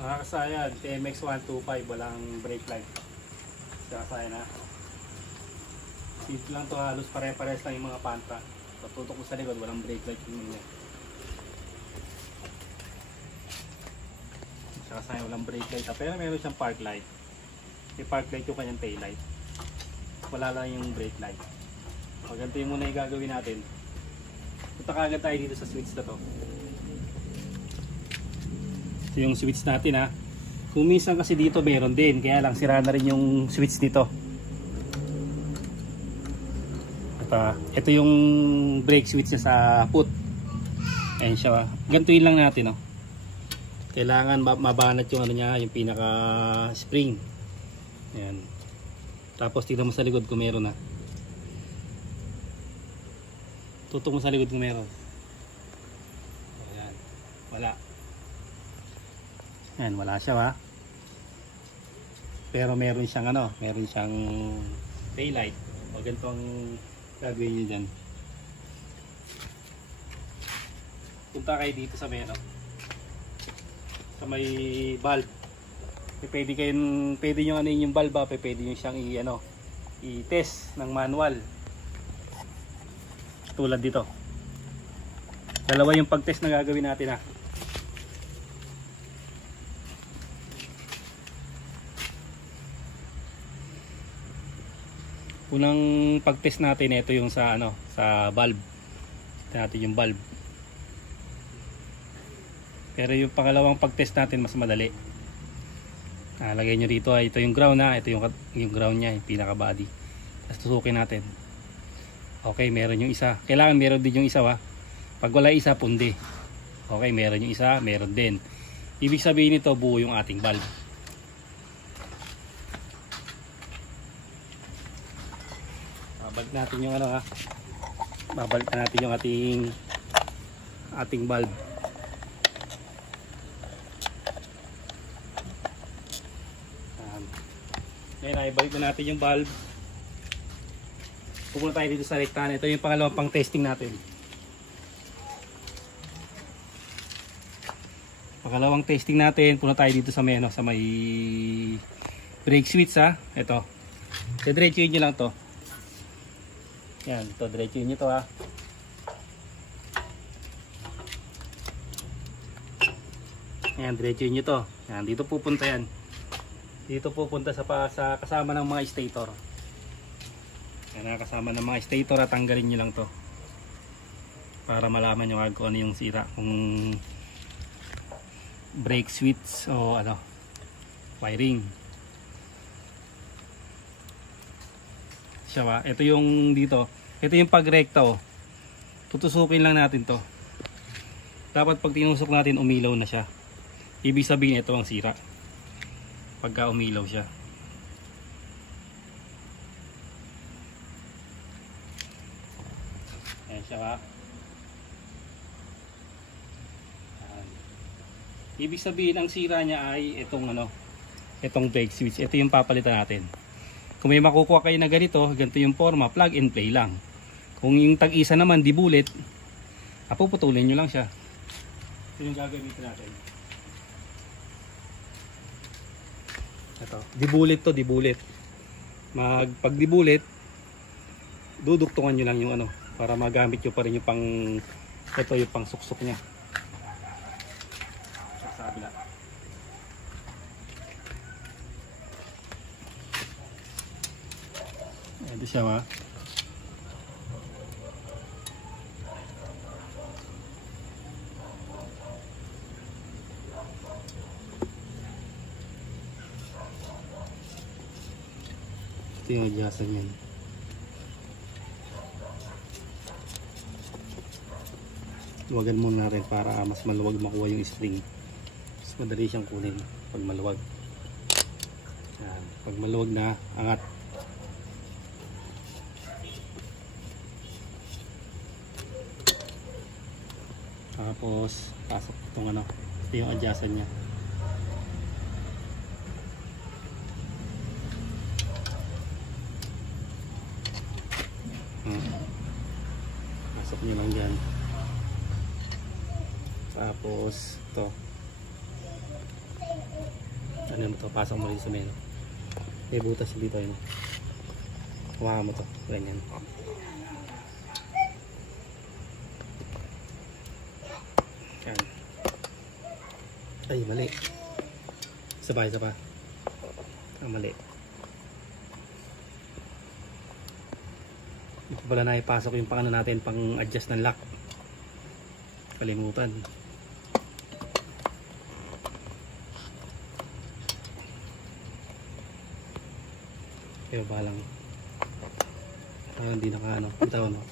Mga kasayan, TMX125, walang brake light. Kasayan ha. Simple lang to, halos pare-pares lang yung mga panta. Patutok ko sa likod, walang brake light yung mga. Kasayan, walang brake light. Pero meron siyang park light. Yung park light yung kanyang tail light. Wala lang yung brake light. Ganito yung muna yung gagawin natin. Punta kagad tayo dito sa switch na to. Ito yung switch natin ha. Kung minsan kasi dito meron din, kaya lang sira na rin yung switch dito. Ito yung brake switch niya sa put. Ayan siya. Gantuin lang natin. Kailangan mabanat yung ano niya, yung pinaka spring. Ayan. Tapos tignan mo sa likod kung meron na. Tutok mo sa likod kung meron. Ayan. Wala. Ayan, wala siya ha. Pero meron siyang ano, meron siyang taillight. O ganito ang gagawin nyo dyan. Punta kayo dito sa may ano, sa may valve. Pwede nyo ano yung valve ha, pwede nyo siyang i-test ng manual. Tulad dito. Dalawa yung pag-test na gagawin natin ha. Unang pag-test natin ito yung sa sa valve. Ito natin yung valve. Pero yung pangalawang pag-test natin mas madali. Lagay nyo rito ito yung ground na, ito yung ground niya, yung pinaka body. Tapos tusukin natin. Okay, meron yung isa. Kailangan meron din yung isa ha. Pag wala isa, pundi. Okay, meron yung isa, meron din. Ibig sabihin nito buo yung ating valve. Babalik natin yung ha. Babalik natin yung ating valve. Ngayon, ibalik na natin yung valve. Pupunta tayo dito sa rektahan. Ito yung pangalawang pang testing natin. Pangalawang testing natin, punta tayo dito sa may sa may brake switch ha. Ito. Diretsuhin niyo lang to. Yan, ito diretsuhin niyo to ha. Yan, diretsuhin niyo to. Yan, dito pupunta yan. Dito pupunta sa kasama ng mga stator. Yan, kasama ng mga stator at tanggalin nyo lang to para malaman nyo kung ano yung sira, kung brake switch o wiring. Siya ba? Ito yung dito. Ito yung pagrekta tutusukin lang natin to. Dapat pag tinusok natin umilaw na siya. Ibig sabihin ito ang sira. Pagka umilaw siya. Ayan siya ha. Ibig sabihin ang sira niya ay itong brake switch. Ito yung papalitan natin. Kung may makukuha kayo na ganito yung forma, plug and play lang. Kung yung tag-isa naman di bullet, puputulin nyo lang siya. Ito yung gagamitin natin. Ito, di-bullet to, di-bullet. Pag di-bullet, duduktungan nyo lang yung para magamit nyo pa rin yung yung pang suksok nya. Sa kabila. Ito siya ha. Ito yung adjustan yan. Luwagan muna natin para mas maluwag makuha yung spring. Mas madali siyang kunin pag maluwag. Yan. Pag maluwag na, angat. Tapos pasok itong ito yung adjustan nya. Pasok nyo lang dyan. Tapos ito ano mo to, pasok mo rin sa meno. May butas dito yun. Hawakan mo to, ganyan. Yan. Ay, mali. Isa pa. Mali. Ito pala na ipasok yung pang ano natin, pang adjust ng lock. Kalimutan. Kaya ba lang. Hindi naka ano, bitaw no.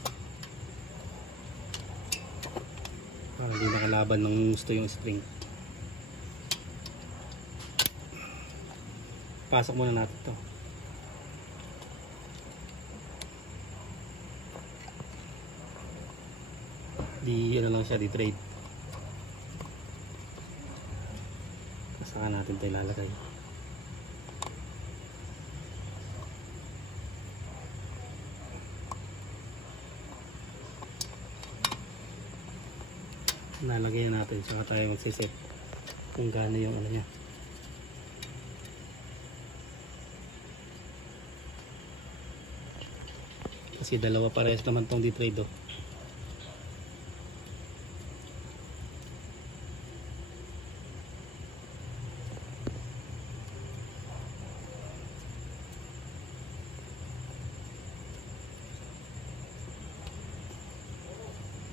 Hindi nakalaban ng gusto yung spring. Pasok muna natin to. Di ano lang siya, di trade. Saka natin ito ilalagay. Nalagay natin, saka tayo magsiset kung gaano yung ano niya. Kasi dalawa parehas naman tong di-trade oh.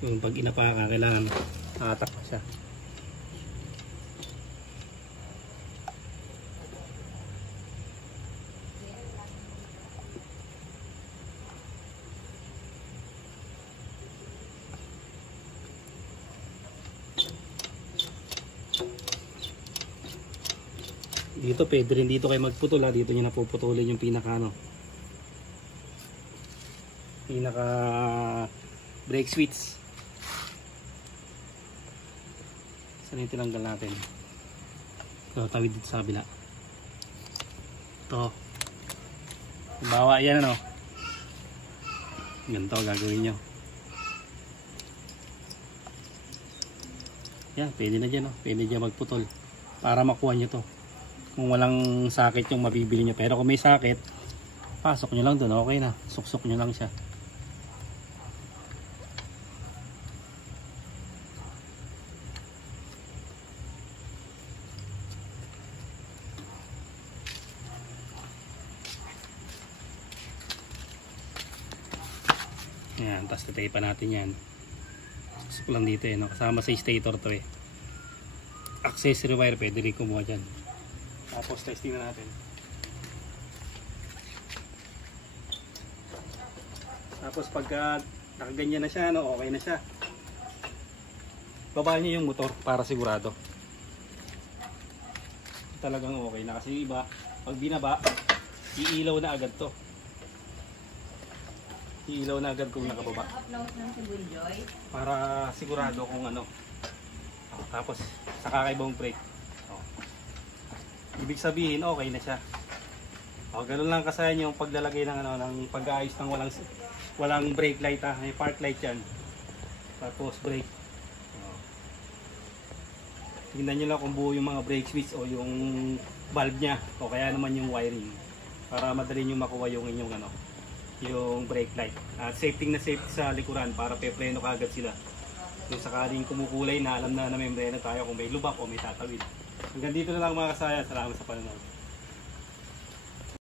Yung pag inapa ka, kailangan nakatak siya. Dito pwede rin dito kayo magputol ha. Dito nyo napuputulin yung pinaka ano, pinaka brake switch. Saan yung tinanggal natin? So, tawid dito sa kabila. Ito. Bawa yan ano. Ganito gagawin nyo. Yan, pwede na dyan. Pwede dyan magputol. Para makuha nyo to. Kung walang sakit yung mabibili nyo. Pero kung may sakit, pasok nyo lang doon. Okay na. Suksok nyo lang siya. Yan, tapos tatay pa natin yan. Susok lang dito no? Kasama sa stator to accessory wire, pwede rin kumuha dyan. Tapos testing na natin. Tapos pagka nakaganyan na siya, no, okay na siya. Babaan niyo yung motor para sigurado. Talagang okay na, kasi iba pag binaba, iilaw na agad to. Iilaw na agad kung nakababa. Para sigurado kung ano. Tapos sa kakaibang brake. Ibig sabihin okay na siya. Ganun lang kasayan yung paglalagay ng ano, ng pag-aayos ng walang brake light ha. May park light yan. Tapos brake. Tingnan nyo lang kung buo yung mga brake switch o yung valve nya o kaya naman yung wiring. Para madali nyo makuha yung inyong ano, yung brake light. At safety na safety sa likuran para pepreno kagad sila. Kung sakaling kumukulay na, alam na na membreno tayo kung may lubak o may tatawid. Hanggang dito na lang mga kasaya. Salamat sa panonood.